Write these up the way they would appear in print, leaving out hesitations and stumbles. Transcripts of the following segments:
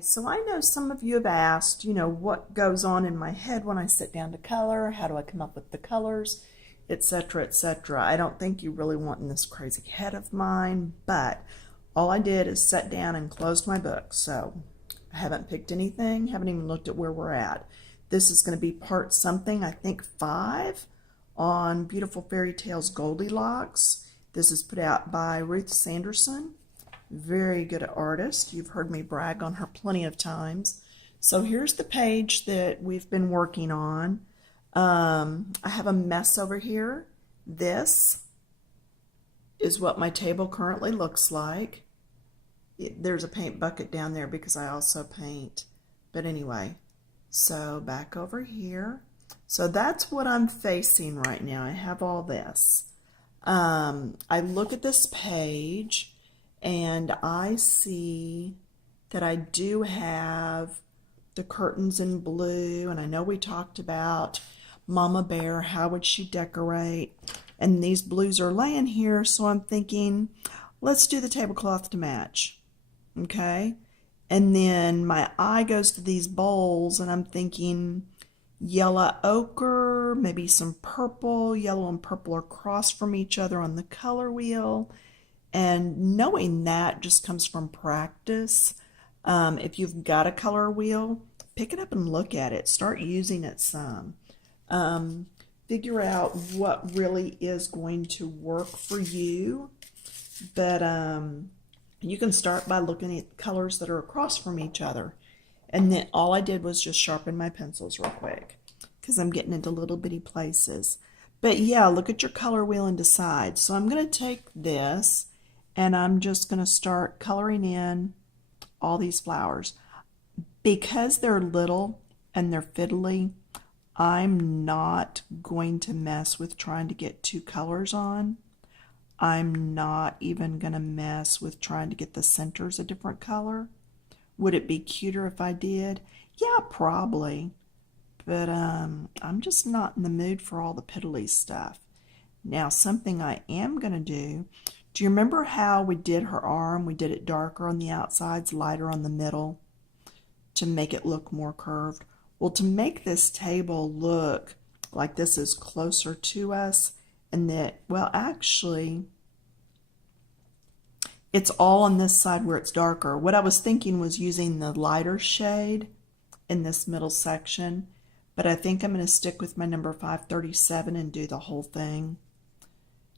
So I know some of you have asked, what goes on in my head when I sit down to color, how do I come up with the colors, etc., etc. I don't think you really want in this crazy head of mine, but all I did is sit down and closed my book. So I haven't picked anything, haven't even looked at where we're at. This is going to be part something, I think 5 on Beautiful Fairy Tales Goldilocks. This is put out by Ruth Sanderson. Very good artist. You've heard me brag on her plenty of times. So here's the page that we've been working on. I have a mess over here. This is what my table currently looks like. There's a paint bucket down there because I also paint. But anyway, so back over here. So that's what I'm facing right now. I have all this. I look at this page and I see that I do have the curtains in blue, and I know we talked about Mama Bear, how would she decorate, and these blues are laying here, so I'm thinking let's do the tablecloth to match. Okay, and then my eye goes to these bowls and I'm thinking yellow ochre, maybe some purple. Yellow and purple are across from each other on the color wheel. And knowing that just comes from practice. If you've got a color wheel, pick it up and look at it. Start using it some. Figure out what really is going to work for you. But you can start by looking at colors that are across from each other. And then all I did was just sharpen my pencils real quick because I'm getting into little bitty places. But yeah, look at your color wheel and decide. So I'm going to take this and I'm just going to start coloring in all these flowers. Because they're little and they're fiddly, I'm not going to mess with trying to get 2 colors on. I'm not even going to mess with trying to get the centers a different color. Would it be cuter if I did? Yeah, probably. But I'm just not in the mood for all the piddly stuff. Now, something I am going to do you remember how we did her arm? We did it darker on the outsides, lighter on the middle to make it look more curved. Well, to make this table look like this is closer to us and that, well, actually, it's all on this side where it's darker. What I was thinking was using the lighter shade in this middle section, but I think I'm going to stick with my number 537 and do the whole thing.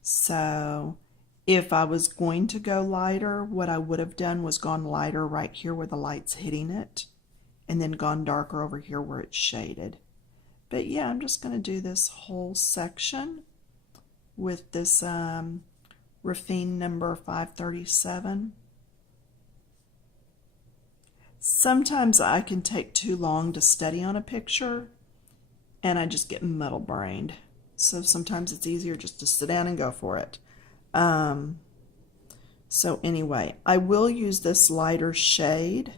So if I was going to go lighter, what I would have done was gone lighter right here where the light's hitting it, and then gone darker over here where it's shaded. But yeah, I'm just going to do this whole section with this Raffine number 537. Sometimes I can take too long to study on a picture and I just get muddle brained. So sometimes it's easier just to sit down and go for it. So anyway, I will use this lighter shade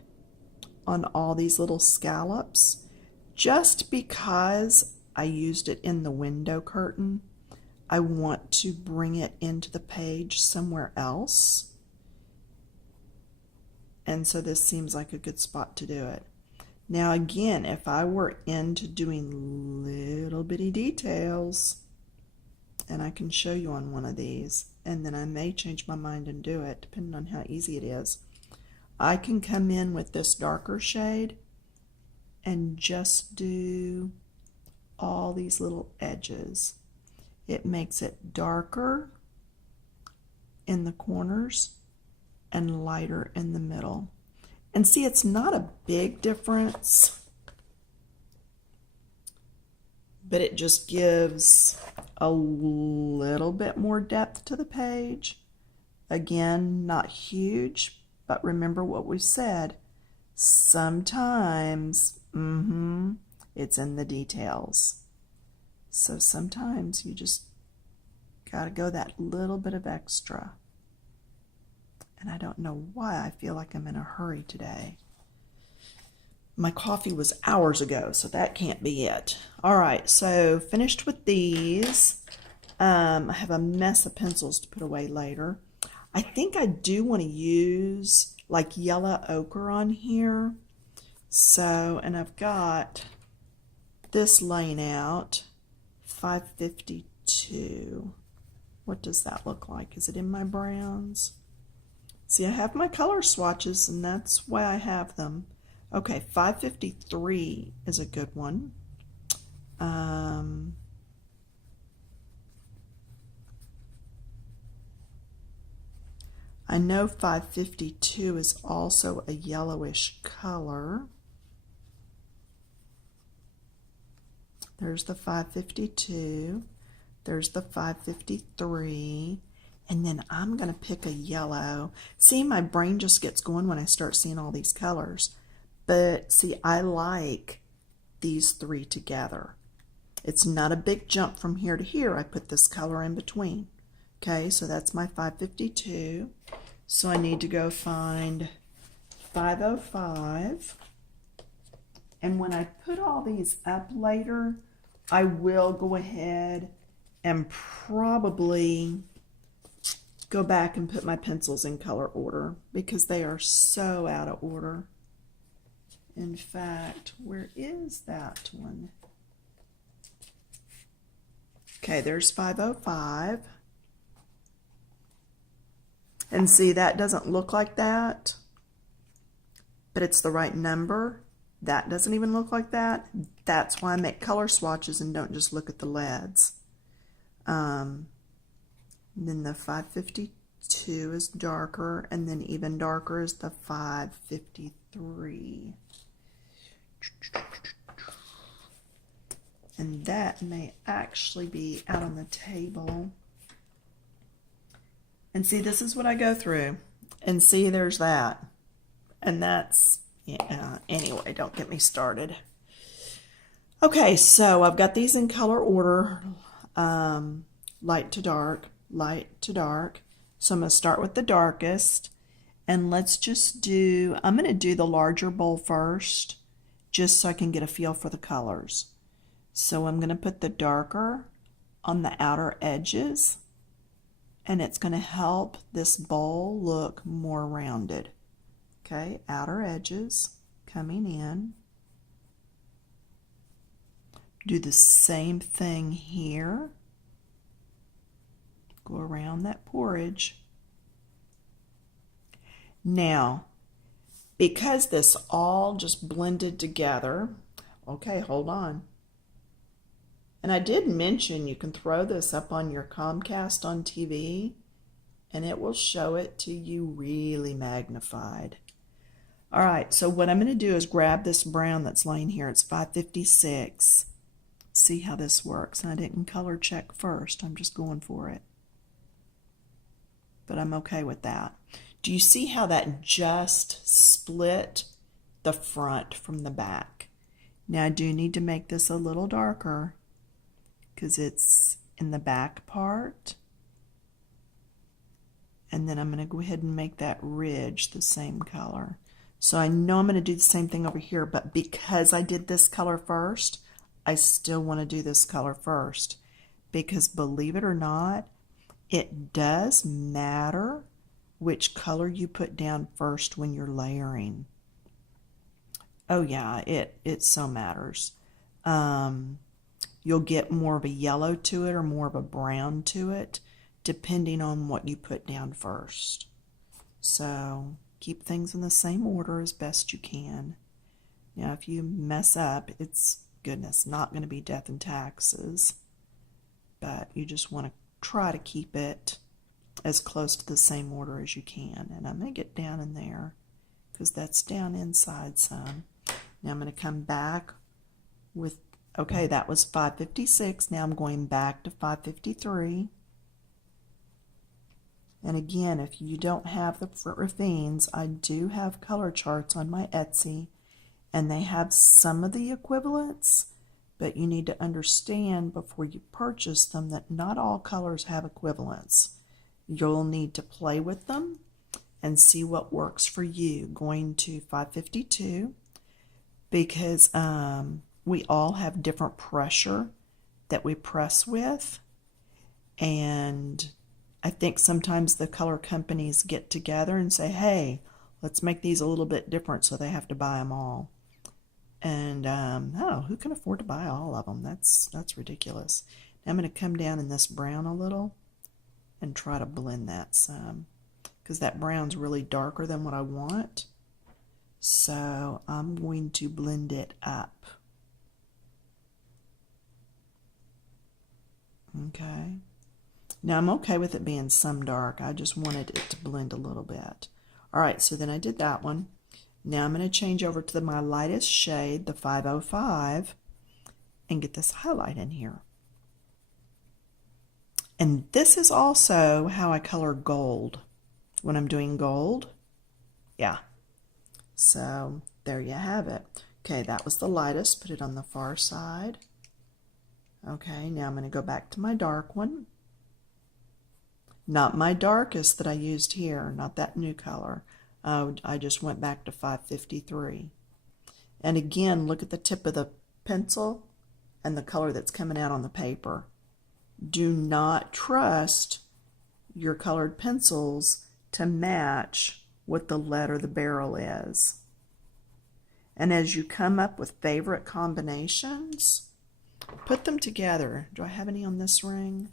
on all these little scallops just because I used it in the window curtain. I want to bring it into the page somewhere else. And so this seems like a good spot to do it. Now again, if I were into doing little bitty details, and I can show you on one of these, and then I may change my mind and do it depending on how easy it is, I can come in with this darker shade and just do all these little edges. It makes it darker in the corners and lighter in the middle. And see, it's not a big difference, but it just gives a little bit more depth to the page. Again, not huge, but remember what we said. Sometimes, it's in the details. So sometimes you just got to go that little bit of extra. And I don't know why I feel like I'm in a hurry today. My coffee was hours ago, so that can't be it. All right, so finished with these. I have a mess of pencils to put away later. I think I do want to use like yellow ochre on here. So, and I've got this laying out, 552. What does that look like? Is it in my browns? See, I have my color swatches, and that's why I have them. Okay, 553 is a good one. I know 552 is also a yellowish color. There's the 552. There's the 553. And then I'm going to pick a yellow. See, my brain just gets going when I start seeing all these colors. But see, I like these three together. It's not a big jump from here to here. I put this color in between. Okay, so that's my 552. So I need to go find 505. And when I put all these up later, I will go ahead and probably go back and put my pencils in color order because they are so out of order. In fact, where is that one? Okay, there's 505. And see, that doesn't look like that, but it's the right number. That doesn't even look like that. That's why I make color swatches and don't just look at the LEDs. Then the 552 is darker, and then even darker is the 553. And that may actually be out on the table. And see, this is what I go through. And see, there's that. And that's, yeah, anyway, don't get me started. Okay, so I've got these in color order, light to dark, light to dark. So I'm going to start with the darkest. And let's just do, I'm going to do the larger bowl first, just so I can get a feel for the colors. So I'm going to put the darker on the outer edges. And it's going to help this bowl look more rounded. Okay, outer edges coming in. Do the same thing here. Go around that porridge. Now, because this all just blended together, okay, hold on. And I did mention you can throw this up on your Comcast on TV and it will show it to you really magnified. All right, so what I'm going to do is grab this brown that's laying here. It's 556. See how this works. And I didn't color check first. I'm just going for it. But I'm okay with that. Do you see how that just split the front from the back? Now I do need to make this a little darker because it's in the back part. And then I'm going to go ahead and make that ridge the same color. So I know I'm going to do the same thing over here, but because I did this color first, I still want to do this color first. Because believe it or not, it does matter which color you put down first when you're layering. Oh yeah, it so matters. You'll get more of a yellow to it or more of a brown to it, depending on what you put down first. So keep things in the same order as best you can. Now, if you mess up, it's, goodness, not going to be death and taxes. But you just want to try to keep it as close to the same order as you can. And I'm going to get down in there because that's down inside some. Now I'm going to come back with, okay, that was 556. Now I'm going back to 553. And again, if you don't have the ravines, I do have color charts on my Etsy, and they have some of the equivalents, but you need to understand before you purchase them that not all colors have equivalents. You'll need to play with them and see what works for you. Going to 552, because we all have different pressure that we press with, and I think sometimes the color companies get together and say, hey, let's make these a little bit different, so they have to buy them all. And oh, who can afford to buy all of them? That's ridiculous. Now I'm going to come down in this brown a little and try to blend that some, because that brown's really darker than what I want. So I'm going to blend it up. Okay. Now I'm okay with it being some dark. I just wanted it to blend a little bit. All right, so then I did that one. Now I'm going to change over to my lightest shade, the 505, and get this highlight in here. And this is also how I color gold when I'm doing gold. Yeah. So there you have it. Okay, that was the lightest. Put it on the far side. Okay, now I'm going to go back to my dark one. Not my darkest that I used here, not that new color. I just went back to 553. And again, look at the tip of the pencil and the color that's coming out on the paper. Do not trust your colored pencils to match what the lead or the barrel is. And as you come up with favorite combinations, put them together. Do I have any on this ring?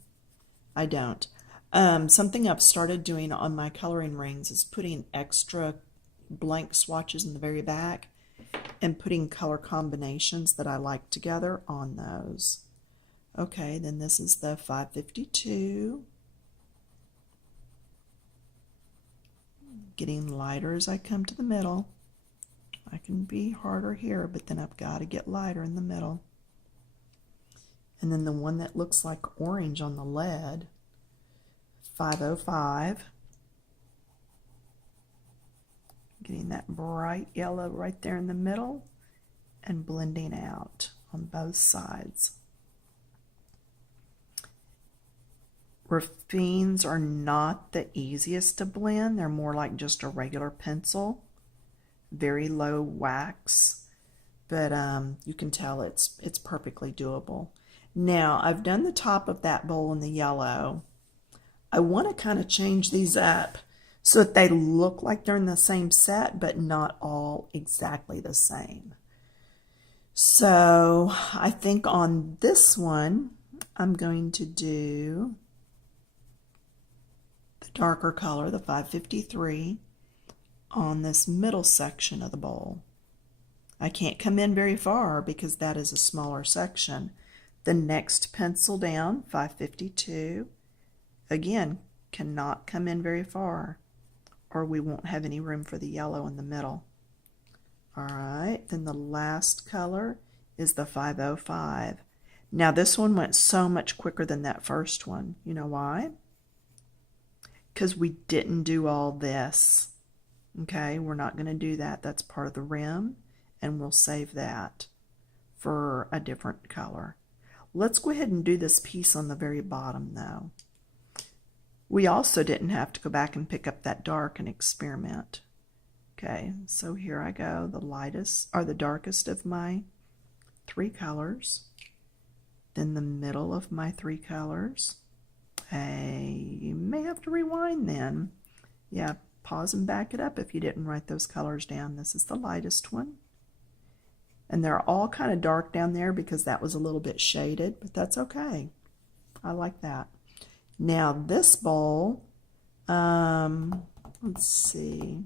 I don't. Something I've started doing on my coloring rings is putting extra blank swatches in the very back and putting color combinations that I like together on those. Okay, then this is the 552. Getting lighter as I come to the middle. I can be harder here, but then I've got to get lighter in the middle. And then the one that looks like orange on the lead, 505. Getting that bright yellow right there in the middle and blending out on both sides. Raffines are not the easiest to blend. They're more like just a regular pencil. Very low wax, but you can tell it's perfectly doable. Now I've done the top of that bowl in the yellow. I want to kind of change these up so that they look like they're in the same set, but not all exactly the same. So I think on this one, I'm going to do the darker color, the 553, on this middle section of the bowl. I can't come in very far because that is a smaller section. The next pencil down, 552, again, cannot come in very far or we won't have any room for the yellow in the middle. All right, then the last color is the 505. Now this one went so much quicker than that first one. You know why? Because we didn't do all this. Okay, we're not going to do that. That's part of the rim, and we'll save that for a different color. Let's go ahead and do this piece on the very bottom though. We also didn't have to go back and pick up that dark and experiment. Okay, so here I go, the lightest or the darkest of my three colors, then the middle of my three colors. Hey, you may have to rewind then. Yeah, pause and back it up if you didn't write those colors down. This is the lightest one. And they're all kind of dark down there because that was a little bit shaded, but that's okay. I like that. Now this bowl, let's see.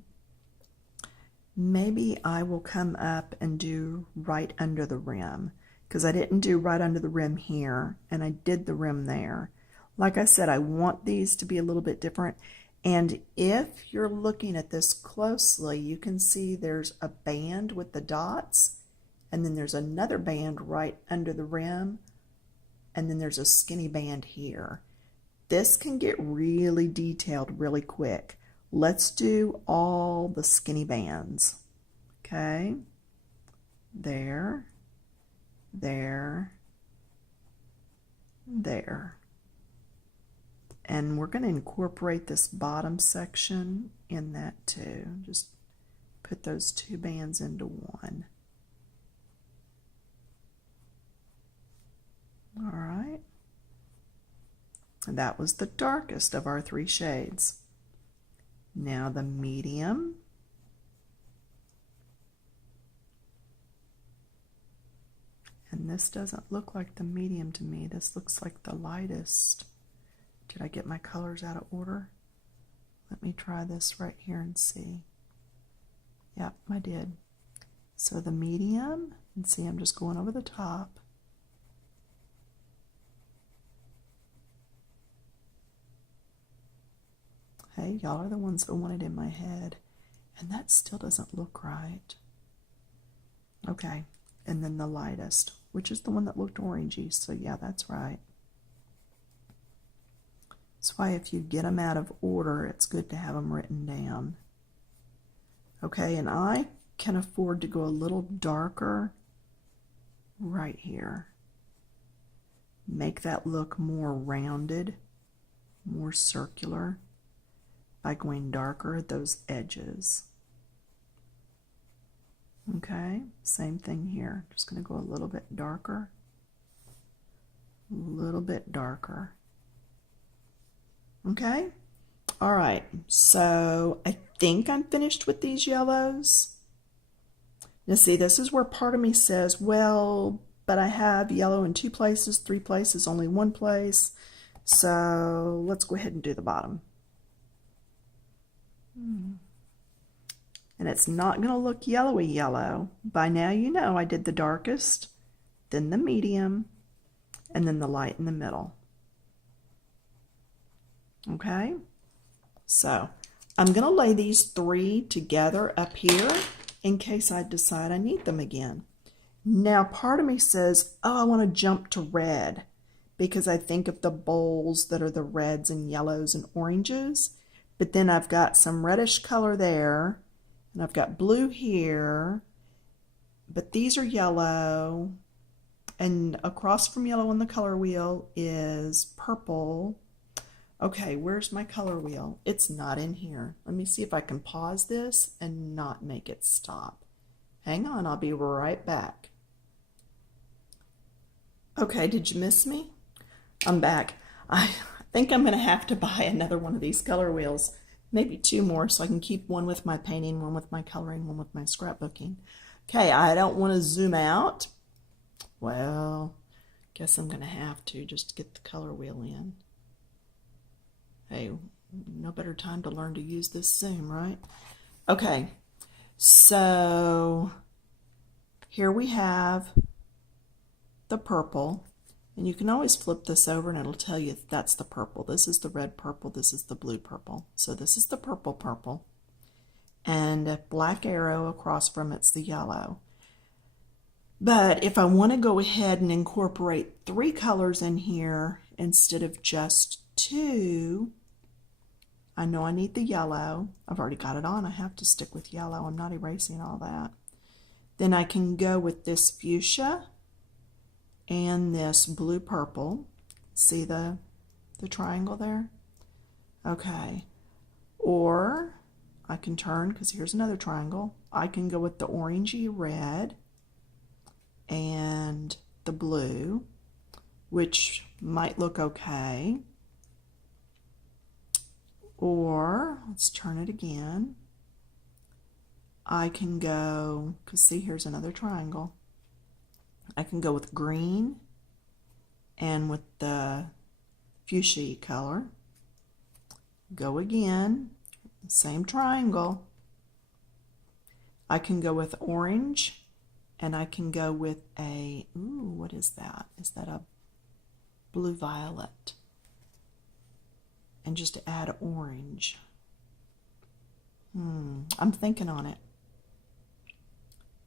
Maybe I will come up and do right under the rim because I didn't do right under the rim here and I did the rim there. Like I said, I want these to be a little bit different. And if you're looking at this closely, you can see there's a band with the dots and then there's another band right under the rim and then there's a skinny band here. This can get really detailed really quick. Let's do all the skinny bands. Okay, there, there, there. And we're going to incorporate this bottom section in that too. Just put those two bands into one. All right. And that was the darkest of our three shades. Now the medium. And this doesn't look like the medium to me. This looks like the lightest. Did I get my colors out of order? Let me try this right here and see. Yep, I did. So the medium, and see, I'm just going over the top. Hey, y'all are the ones that want it in my head. And that still doesn't look right. Okay, and then the lightest, which is the one that looked orangey. So yeah, that's right. That's why if you get them out of order, it's good to have them written down. Okay, and I can afford to go a little darker right here. Make that look more rounded, more circular by going darker at those edges. Okay, same thing here. Just going to go a little bit darker, a little bit darker. Okay, all right, so I think I'm finished with these yellows. Now see, this is where part of me says, well, but I have yellow in 2 places, 3 places, only 1 place. So let's go ahead and do the bottom. And it's not going to look yellowy yellow. By now you know I did the darkest, then the medium, and then the light in the middle. Okay, so I'm going to lay these 3 together up here in case I decide I need them again. Now part of me says, oh, I want to jump to red because I think of the bowls that are the reds and yellows and oranges, but then I've got some reddish color there, and I've got blue here, but these are yellow, and across from yellow on the color wheel is purple. Okay, where's my color wheel? It's not in here. Let me see if I can pause this and not make it stop. Hang on, I'll be right back. Okay, did you miss me? I'm back. I think I'm going to have to buy another one of these color wheels. Maybe 2 more so I can keep one with my painting, one with my coloring, one with my scrapbooking. Okay, I don't want to zoom out. Well, guess I'm going to have to just to get the color wheel in. Hey, no better time to learn to use this Zoom, right? Okay, so here we have the purple, and you can always flip this over and it'll tell you that's the purple. This is the red purple, this is the blue purple. So this is the purple purple, and a black arrow across from it's the yellow. But if I want to go ahead and incorporate 3 colors in here instead of just 2, I know I need the yellow. I've already got it on. I have to stick with yellow. I'm not erasing all that. Then I can go with this fuchsia and this blue purple. See the triangle there? Okay. Or I can turn, because here's another triangle. I can go with the orangey red and the blue, which might look okay. Or, let's turn it again. I can go, because see, here's another triangle. I can go with green and with the fuchsia color. Go again, same triangle. I can go with orange, and I can go with a, ooh, what is that? Is that a blue violet? And just add orange. I'm thinking on it.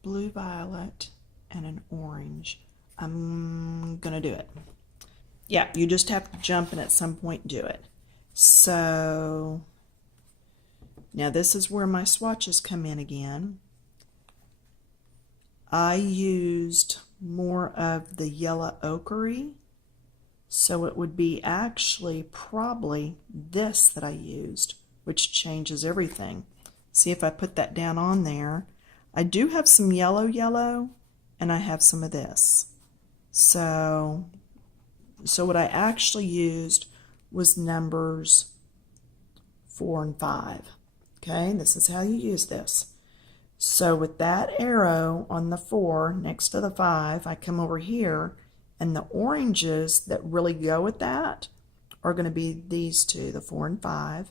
Blue violet and an orange. I'm gonna do it. Yeah, you just have to jump and at some point do it. So now this is where my swatches come in again. I used more of the yellow ochre, so it would be actually probably this that I used, which changes everything. See, if I put that down on there, I do have some yellow, and I have some of this. So what I actually used was numbers 4 and 5. Okay, this is how you use this. So with that arrow on the 4 next to the 5, I come over here, and the oranges that really go with that are going to be these two, the 4 and 5.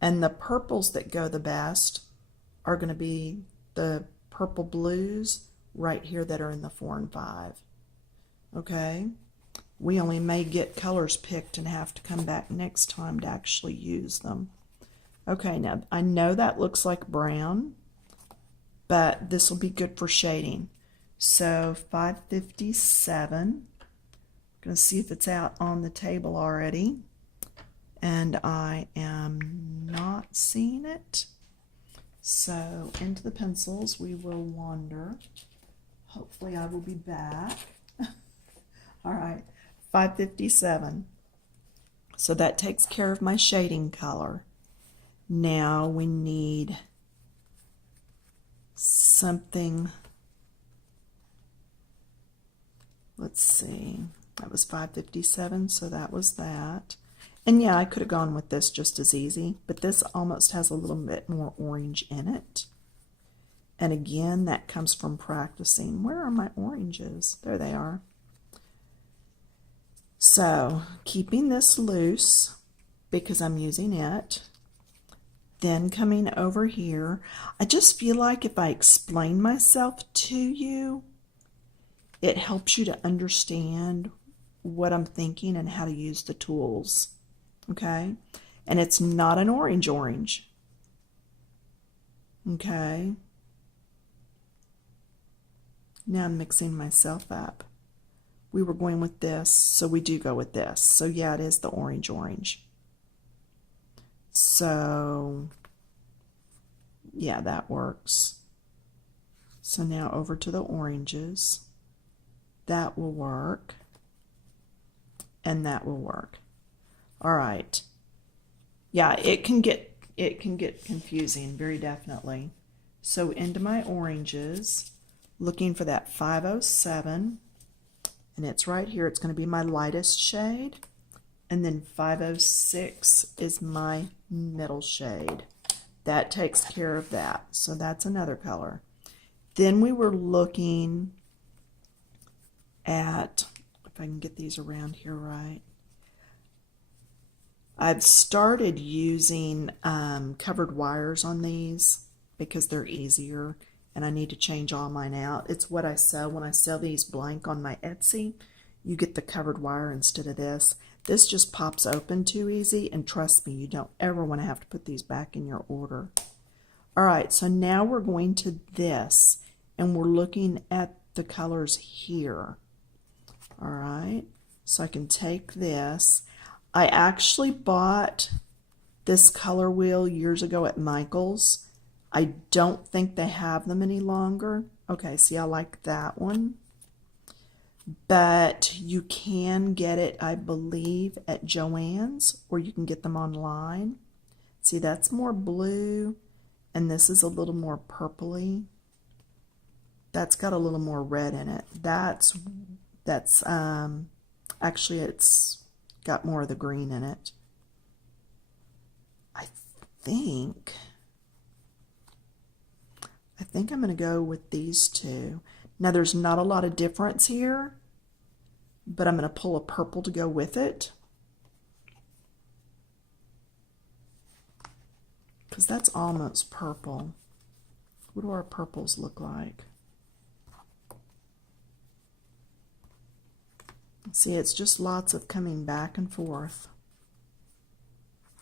And the purples that go the best are going to be the purple blues right here that are in the 4 and 5. Okay? We only may get colors picked and have to come back next time to actually use them. Okay, now I know that looks like brown, but this will be good for shading. So 557, I'm going to see if it's out on the table already, and I am not seeing it. So into the pencils we will wander. Hopefully I will be back. All right, 557. So that takes care of my shading color. Now we need something, let's see, that was 557, so that was that. And yeah, I could have gone with this just as easy, but this almost has a little bit more orange in it. And again, that comes from practicing. Where are my oranges? There they are. So keeping this loose because I'm using it. Then coming over here, I just feel like if I explain myself to you, it helps you to understand what I'm thinking and how to use the tools. Okay? And it's not an orange. Okay? Now I'm mixing myself up. We were going with this, so we do go with this. So yeah, it is the orange. So yeah, that works. So now over to the oranges. That will work. And that will work. All right. Yeah, it can get confusing, very definitely. So into my oranges, looking for that 507, and it's right here. It's going to be my lightest shade. And then 506 is my middle shade. That takes care of that. So that's another color. Then we were looking at, if I can get these around here right, I've started using covered wires on these because they're easier, and I need to change all mine out. It's what I sell when I sell these blank on my Etsy. You get the covered wire instead of this. This just pops open too easy, and trust me, you don't ever want to have to put these back in your order. All right, so now we're going to this, and we're looking at the colors here. All right, so I can take this. I actually bought this color wheel years ago at Michael's. I don't think they have them any longer. Okay, see, I like that one. But you can get it, I believe, at Joann's, or you can get them online. See, that's more blue, and this is a little more purpley. That's got a little more red in it. That's actually, it's got more of the green in it. I think I'm going to go with these two. Now, there's not a lot of difference here, but I'm going to pull a purple to go with it, because that's almost purple. What do our purples look like? See, it's just lots of coming back and forth.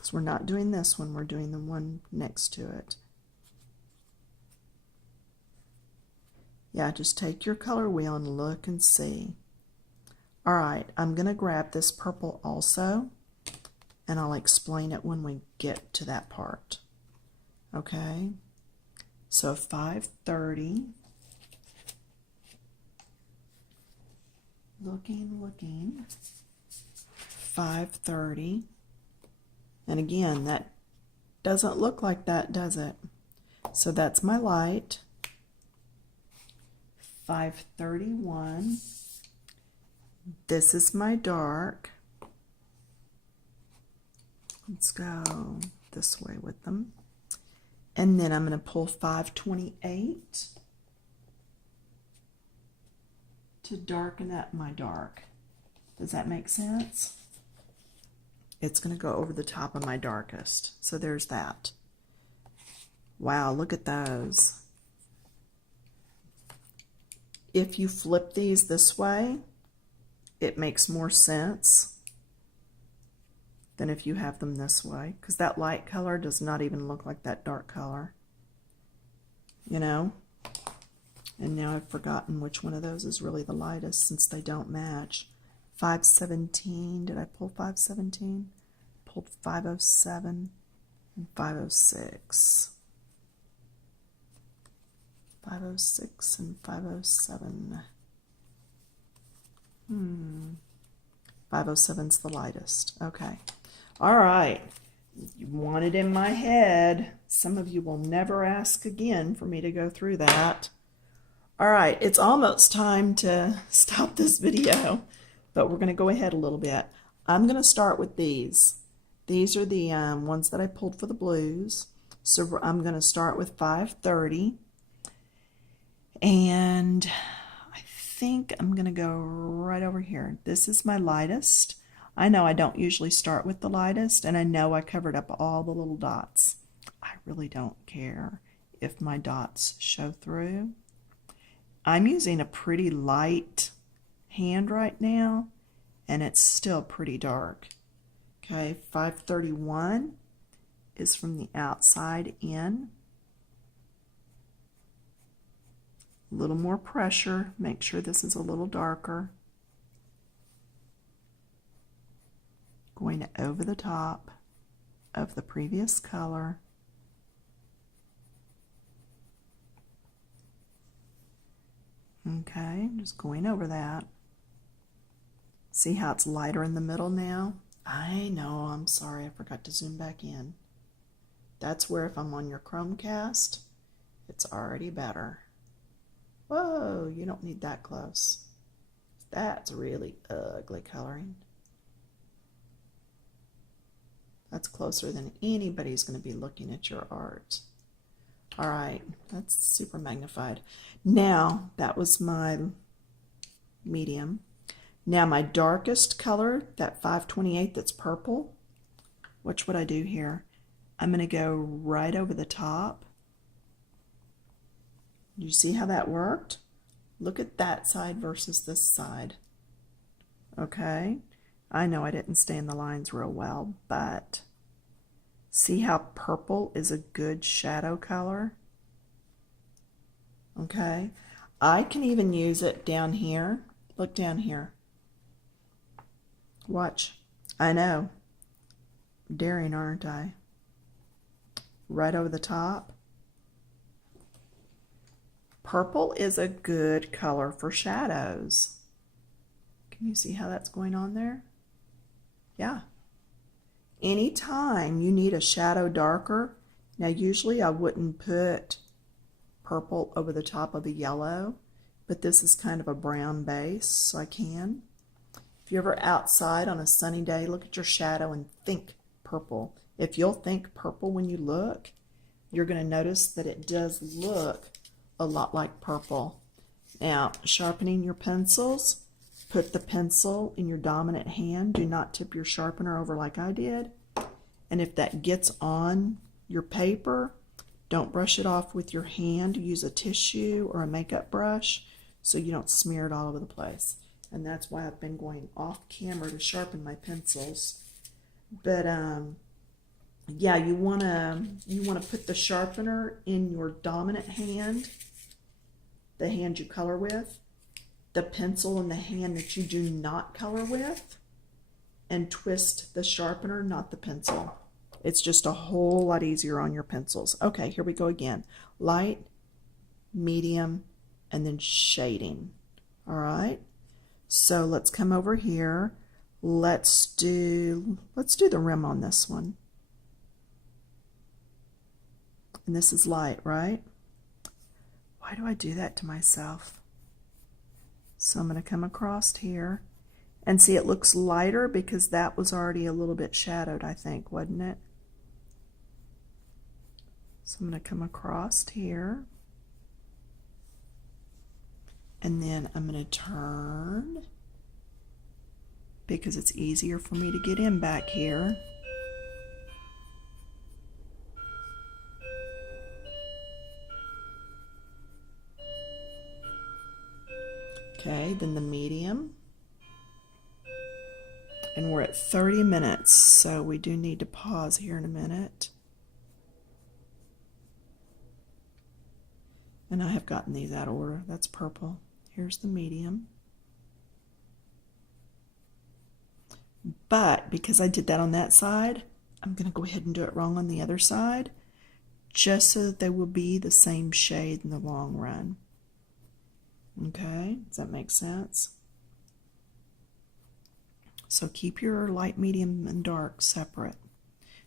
So we're not doing this one, we're doing the one next to it. Yeah, just take your color wheel and look and see. All right, I'm going to grab this purple also, and I'll explain it when we get to that part. Okay, so 530. Looking. 530. And again, that doesn't look like that, does it? So that's my light. 531. This is my dark. Let's go this way with them. And then I'm going to pull 528 to darken up my dark. Does that make sense? It's going to go over the top of my darkest. So there's that. Wow, look at those. If you flip these this way, it makes more sense than if you have them this way, because that light color does not even look like that dark color, you know? And now I've forgotten which one of those is really the lightest since they don't match. 517, did I pull 517? Pulled 507 and 506. 506 and 507. 507's the lightest. Okay. All right. You want it in my head. Some of you will never ask again for me to go through that. All right. It's almost time to stop this video, but we're going to go ahead a little bit. I'm going to start with these. These are the ones that I pulled for the blues. So I'm going to start with 530. And I think I'm going to go right over here. This is my lightest. I know I don't usually start with the lightest, and I know I covered up all the little dots. I really don't care if my dots show through. I'm using a pretty light hand right now, and it's still pretty dark. Okay, 531 is from the outside in. A little more pressure. Make sure this is a little darker. Going over the top of the previous color. Okay, just going over that. See how it's lighter in the middle now? I know, I'm sorry, I forgot to zoom back in. That's where if I'm on your Chromecast, it's already better. Whoa, you don't need that close. That's really ugly coloring. That's closer than anybody's going to be looking at your art. All right, that's super magnified. Now, that was my medium. Now my darkest color, that 528 that's purple, what would I do here? I'm going to go right over the top. You see how that worked? Look at that side versus this side. Okay, I know I didn't stay in the lines real well, but see how purple is a good shadow color? Okay, I can even use it down here. Look down here. Watch. I know. Daring, aren't I? Right over the top. Purple is a good color for shadows. Can you see how that's going on there? Yeah. Anytime you need a shadow darker, now usually I wouldn't put purple over the top of the yellow, but this is kind of a brown base, so I can. If you're ever outside on a sunny day, look at your shadow and think purple. If you'll think purple when you look, you're going to notice that it does look a lot like purple. Now, sharpening your pencils, put the pencil in your dominant hand. Do not tip your sharpener over like I did. And if that gets on your paper, don't brush it off with your hand. Use a tissue or a makeup brush so you don't smear it all over the place. And that's why I've been going off camera to sharpen my pencils. But yeah, you wanna put the sharpener in your dominant hand, the hand you color with, the pencil in the hand that you do not color with, and twist the sharpener, not the pencil. It's just a whole lot easier on your pencils. Okay, here we go again. Light, medium, and then shading. All right. So let's come over here. Let's do the rim on this one. And this is light, right? Why do I do that to myself? So I'm going to come across here and see it looks lighter because that was already a little bit shadowed, I think, wasn't it? So I'm going to come across here, and then I'm going to turn because it's easier for me to get in back here. Okay, then the medium. And we're at 30 minutes, so we do need to pause here in a minute. And I have gotten these out of order. That's purple. Here's the medium. But because I did that on that side, I'm going to go ahead and do it wrong on the other side, just so that they will be the same shade in the long run. Okay, does that make sense? So keep your light, medium, and dark separate.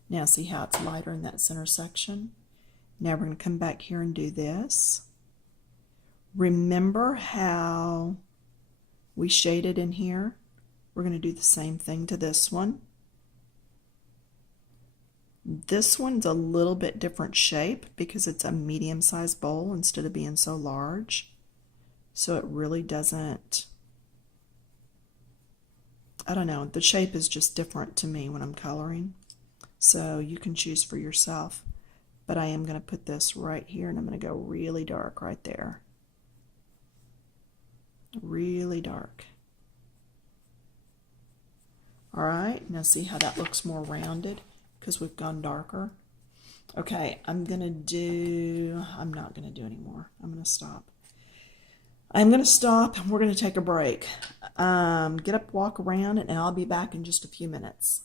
Now see how it's lighter in that center section? Now we're going to come back here and do this. Remember how we shaded in here? We're going to do the same thing to this one. This one's a little bit different shape because it's a medium-sized bowl instead of being so large. So it really doesn't, I don't know, the shape is just different to me when I'm coloring. So you can choose for yourself. But I am going to put this right here, and I'm going to go really dark right there. Really dark. All right, now see how that looks more rounded because we've gone darker. Okay, I'm not going to do anymore. I'm going to stop. I'm going to stop and we're going to take a break. Get up, walk around, and I'll be back in just a few minutes.